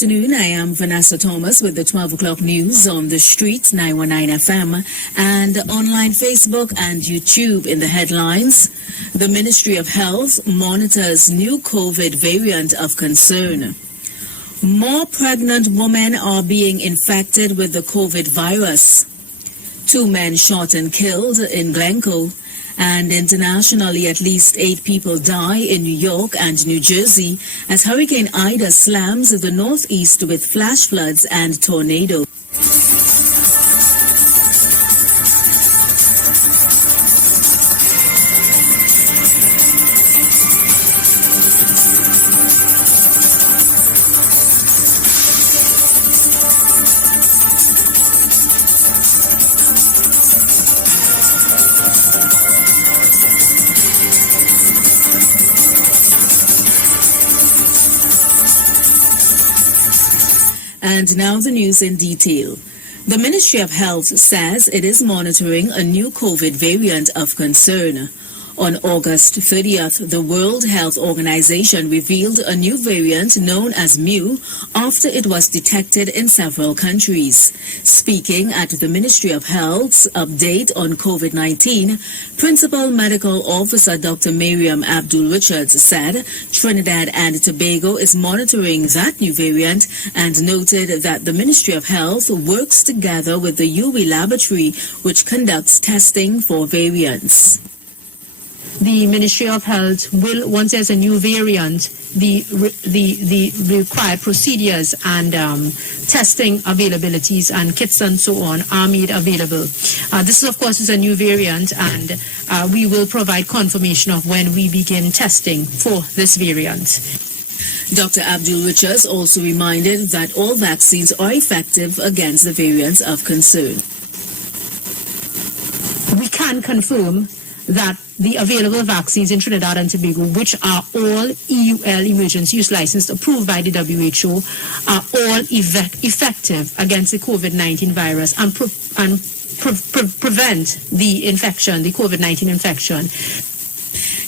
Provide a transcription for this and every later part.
afternoon. I am Vanessa Thomas with the 12 o'clock news on the street, 919 FM, and online Facebook and YouTube. In the headlines, the Ministry of Health monitors new COVID variant of concern. More pregnant women are being infected with the COVID virus. 2 men shot and killed in Glencoe. And internationally, at least 8 people die in New York and New Jersey as Hurricane Ida slams the northeast with flash floods and tornadoes. And now the news in detail. The Ministry of Health says it is monitoring a new COVID variant of concern. On August 30th, the World Health Organization revealed a new variant known as Mu after it was detected in several countries. Speaking at the Ministry of Health's update on COVID-19, Principal Medical Officer Dr. Miriam Abdul-Richards said Trinidad and Tobago is monitoring that new variant and noted that the Ministry of Health works together with the IWER laboratory, which conducts testing for variants. The Ministry of Health will, once there's a new variant, the required procedures and testing availabilities and kits and so on are made available. This, of course, is a new variant, and we will provide confirmation of when we begin testing for this variant. Dr. Abdul-Richards also reminded that all vaccines are effective against the variants of concern. We can confirm that the available vaccines in Trinidad and Tobago, which are all EUL emergency use licensed, approved by the WHO, are all effective against the COVID-19 virus and prevent the infection, the COVID-19 infection.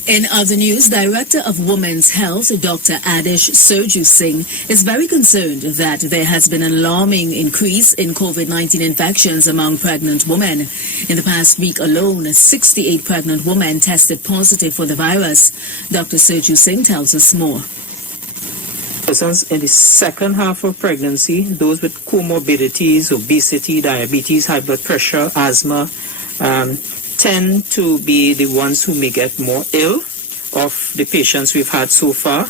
In other news, Director of Women's Health, Dr. Adish Surju Singh, is very concerned that there has been an alarming increase in COVID-19 infections among pregnant women. In the past week alone, 68 pregnant women tested positive for the virus. Dr. Surju Singh tells us more. Persons in the second half of pregnancy, those with comorbidities, obesity, diabetes, high blood pressure, asthma, tend to be the ones who may get more ill of the patients we've had so far.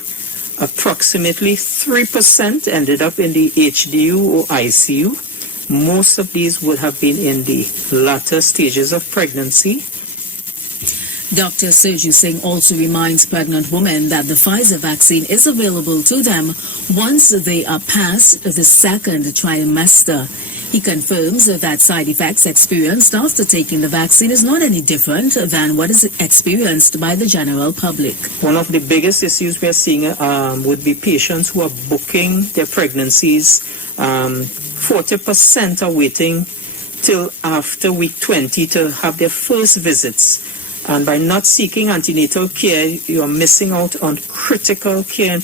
Approximately 3% ended up in the HDU or ICU. Most of these would have been in the latter stages of pregnancy. Dr. Surju Singh also reminds pregnant women that the Pfizer vaccine is available to them once they are past the second trimester. He confirms that side effects experienced after taking the vaccine is not any different than what is experienced by the general public. One of the biggest issues we are seeing would be patients who are booking their pregnancies. 40% are waiting till after week 20 to have their first visits. And by not seeking antenatal care, you are missing out on critical care.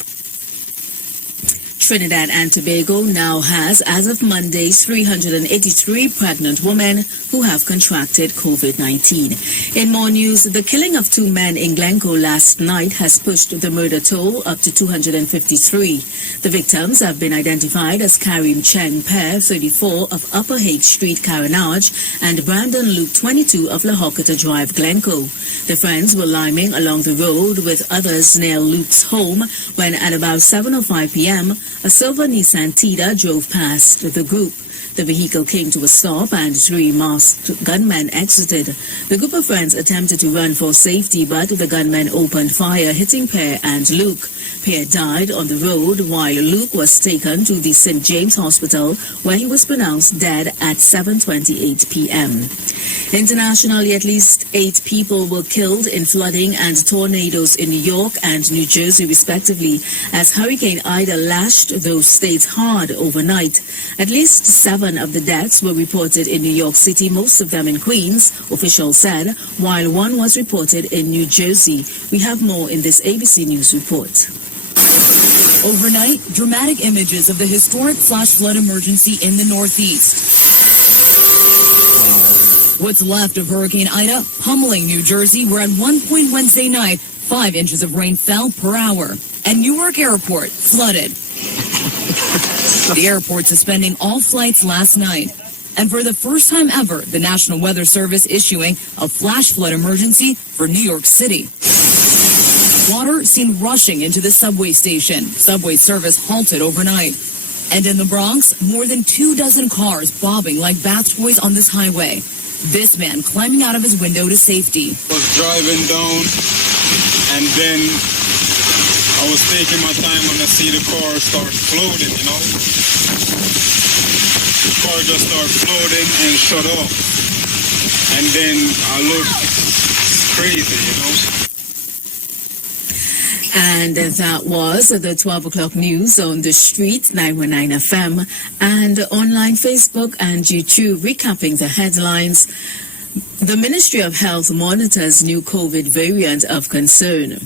Trinidad and Tobago now has, as of Monday, 383 pregnant women who have contracted COVID-19. In more news, the killing of 2 men in Glencoe last night has pushed the murder toll up to 253. The victims have been identified as Karim Cheng Per, 34, of Upper Hague Street, Carenage, and Brandon Luke, 22, of La Hocata Drive, Glencoe. The friends were liming along the road with others near Luke's home when at about 7:05 p.m., a silver Nissan Tida drove past the group. The vehicle came to a stop and 3 masked gunmen exited. The group of friends attempted to run for safety, but the gunmen opened fire, hitting Per and Luke. Per died on the road while Luke was taken to the St. James Hospital, where he was pronounced dead at 7:28 p.m. Internationally, at least 8 people were killed in flooding and tornadoes in New York and New Jersey, respectively, as Hurricane Ida lashed those states hard overnight. At least 7 of the deaths were reported in New York City, most of them in Queens, officials said, while 1 was reported in New Jersey. We have more in this ABC News report. Overnight, dramatic images of the historic flash flood emergency in the Northeast. What's left of Hurricane Ida pummeling New Jersey, where at one point Wednesday night, 5 inches of rain fell per hour. And Newark Airport flooded. The airport suspending all flights last night. And for the first time ever, the National Weather Service issuing a flash flood emergency for New York City. Water seen rushing into the subway station. Subway service halted overnight. And in the Bronx, more than 24 cars bobbing like bath toys on this highway. This man climbing out of his window to safety. I was driving down, and then I was taking my time and I see the car start floating, you know. The car just started floating and shut off. And then I looked crazy, you know. And that was the 12 o'clock news on the street, 919 FM, and online Facebook and YouTube. Recapping the headlines, the Ministry of Health monitors new COVID variant of concern.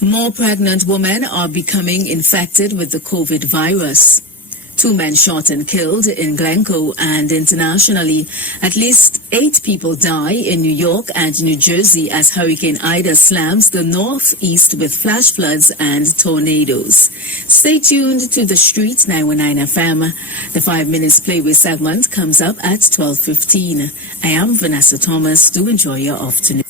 More pregnant women are becoming infected with the COVID virus. 2 men shot and killed in Glencoe, and internationally, at least 8 people die in New York and New Jersey as Hurricane Ida slams the northeast with flash floods and tornadoes. Stay tuned to the Street 919 FM. The 5 minutes Playway segment comes up at 12:15. I am Vanessa Thomas. Do enjoy your afternoon.